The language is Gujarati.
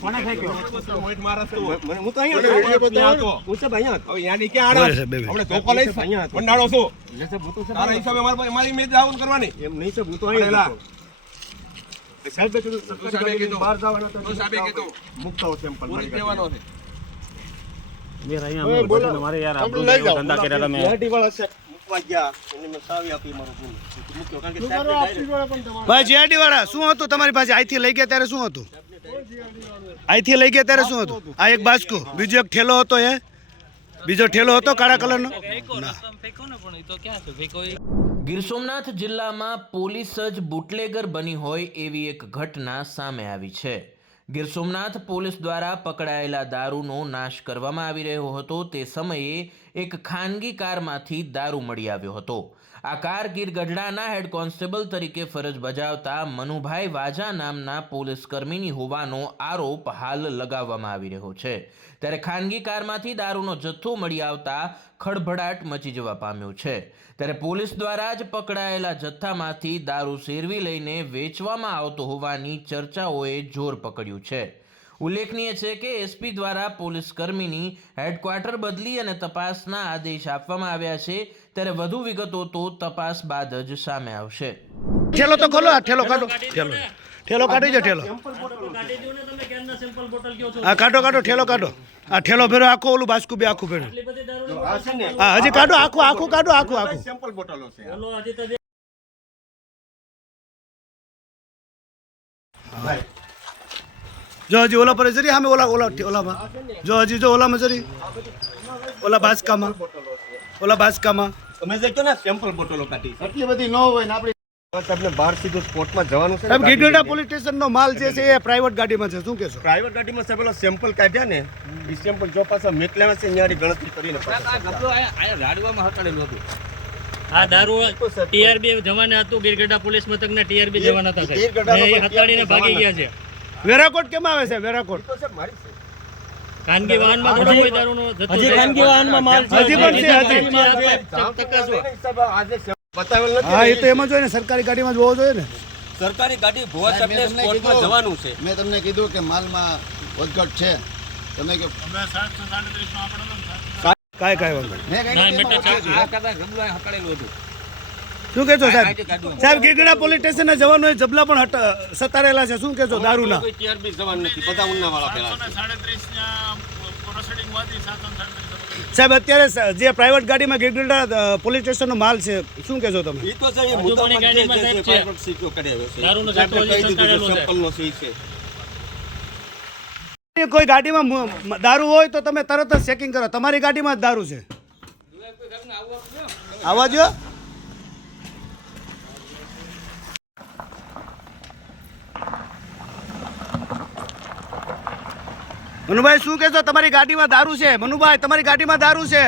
કોને ફેંક્યો? મોહિત મહારાષ્ટ્ર મને હું તો અહીંયા હતો. હું તો અહીંયા હતો. હવે યાની ક્યાં આડા આપણે ધોકો લઈશ અહીંયા હતો. મંડાળો છું એટલે સાહેબ, હું તો સાહેબ તારા હિસાબે મારી મેચ ડાઉન કરવાની એમ નહીં સાહેબ, હું તો અહીંયા હતો. સાહેબે કીધું તો સાહેબે કીધું. બહાર જવાના તો તો સાહેબે કીધું. મૂકતા હો સેમ્પલ પૂરી દેવાનો છે મારે યાર આપણું ધંધા કર્યા તમે LRT વાળા છે મૂકવા ગયા એને મેં સાવી આપી મારું ગુણ મૂક્યો કારણ કે સાહેબ ભાઈ જીઆરડી વાળા શું હતું તમારી પાસે? અહીંથી લઈ ગયા ત્યારે શું હતું? અહીંથી લઈ ગયા ત્યારે શું હતું? આ એક બાસ્કુ, બીજો એક ઠેલો હતો, એ બીજો ઠેલો હતો કાળા કલરનો. ગીર સોમનાથ જિલ્લામાં પોલીસ જ બુટલેગર બની હોય એવી એક ઘટના સામે આવી છે. ગીર સોમનાથ પોલીસ દ્વારા પકડાયેલા દારૂનો નાશ કરવામાં આવી રહ્યો હતો તે સમયે એક ખાનગી કારમાંથી દારૂ મળી આવ્યો હતો. આ કાર ગીર ગઢડાના હેડ કોન્સ્ટેબલ તરીકે ફરજ બજાવતા મનુભાઈ વાજા નામના પોલીસ કર્મીની હોવાનો આરોપ હાલ લગાવવામાં આવી રહ્યો છે. ત્યારે ખાનગી કારમાંથી દારૂનો જથ્થો મળી આવતા ખળભળાટ મચી જવા પામ્યો છે. ત્યારે પોલીસ દ્વારા જ પકડાયેલા જથ્થામાંથી દારૂ શેરવી લઈને વેચવામાં આવતો હોવાની ચર્ચાઓએ જોર પકડ્યું છે. ઉલ્લેખનીય છે કે એસપી દ્વારા પોલીસ કર્મીની હેડક્વાર્ટર બદલી અને તપાસના આદેશ આપવામાં આવ્યા છે. ત્યારે વધુ વિગતો તો તપાસ બાદ જ સામે આવશે. ઠેલો તો ખોલો, આ ઠેલો કાઢો, ઠેલો કાઢી જો, ઠેલો હા કાઢો કાઢો, ઠેલો કાઢો. આ ઠેલો ભેરો આખો, ઓલું બાસ્કુ બી આખું ભેરું. હા હજી કાઢો, આખું આખું કાઢો, આખું આખું. સેમ્પલ બોટલો છે જો હજી ઓલા પર જરી સામે ઓલામાં જો હજી જો ઓલામાં જરી ઓલા બાસ્કામાં તમે જે કહો ને સેમ્પલ બોટલો કાઢી એટલી બધી ન હોય ને આપણે સાહેબને બહાર સીધું સ્પોર્ટમાં જવાનું છે. સાહેબ ગીરગઢડા પોલીસ સ્ટેશનનો માલ જે છે એ પ્રાઇવેટ ગાડીમાં છે, શું કહેશો? પ્રાઇવેટ ગાડીમાં સાહેબ પેલો સેમ્પલ કાઢ્યા ને એ સેમ્પલ જો પાછા મેકલેમાં છે ત્યાંની ગણતરી કરીને આ દારૂ ટીઆરબી જવાના હતું. ગીરગઢડા પોલીસ મથકના ટીઆરબી જવાના હતા સાહેબ. એ હતાડીને ભાગી ગયા છે. વેરાકોટ કેમ આવે છે? વેરાકોટ તો સાહેબ મારી છે. ખાનગી વાહનમાં થોડો કોઈ દારૂનો જથ્થો છે. ખાનગી વાહનમાં માલ છે. હજી પણ છે, હજી. આજે બતાવેલ નથી. હા એ તો એમાં જોઈએ ને, સરકારી ગાડીમાં જ હોવો જોઈએ ને. સરકારી ગાડી ભુવા સાહેબને સ્પોર્ટમાં જવાનું છે. મેં તમને કીધું કે માલમાં વધઘટ છે. તમે કે કાંઈ વાંધો નહીં. ના, મેં તો શું કહેશો સાહેબ? સાહેબ ગીરગઢડા પોલીસ સ્ટેશનના જવાનોએ જબલા પણ સતારેલા છે, શું કહેશો દારૂના? કોઈ ટીઆરબી જવાન નથી, બધા ઉન્નાવાળા પેલા છે. સાહેબ અત્યારે જે પ્રાઇવેટ ગાડીમાં ગીરગઢડા પોલીસ સ્ટેશનનો માલ છે, શું કહેશો તમે? ઈ તો છે એ મુદ્દામાં જે ગાડીમાં છે સાહેબ છે. private સીટો કઢાવ્યો છે. દારૂનો સાહેબને જથ્થો કહી દીધું છે, સંતાડેલો છે. સેમ્પલનો સી છે. કોઈ ગાડીમાં દારૂ હોય તો તમે તરત જ ચેકિંગ કરો. તમારી ગાડીમાં જ દારૂ છે, આવવા જો. મનુભાઈ શું કહેશો? તમારી ગાડીમાં દારૂ છે. મનુભાઈ તમારી ગાડીમાં દારૂ છે.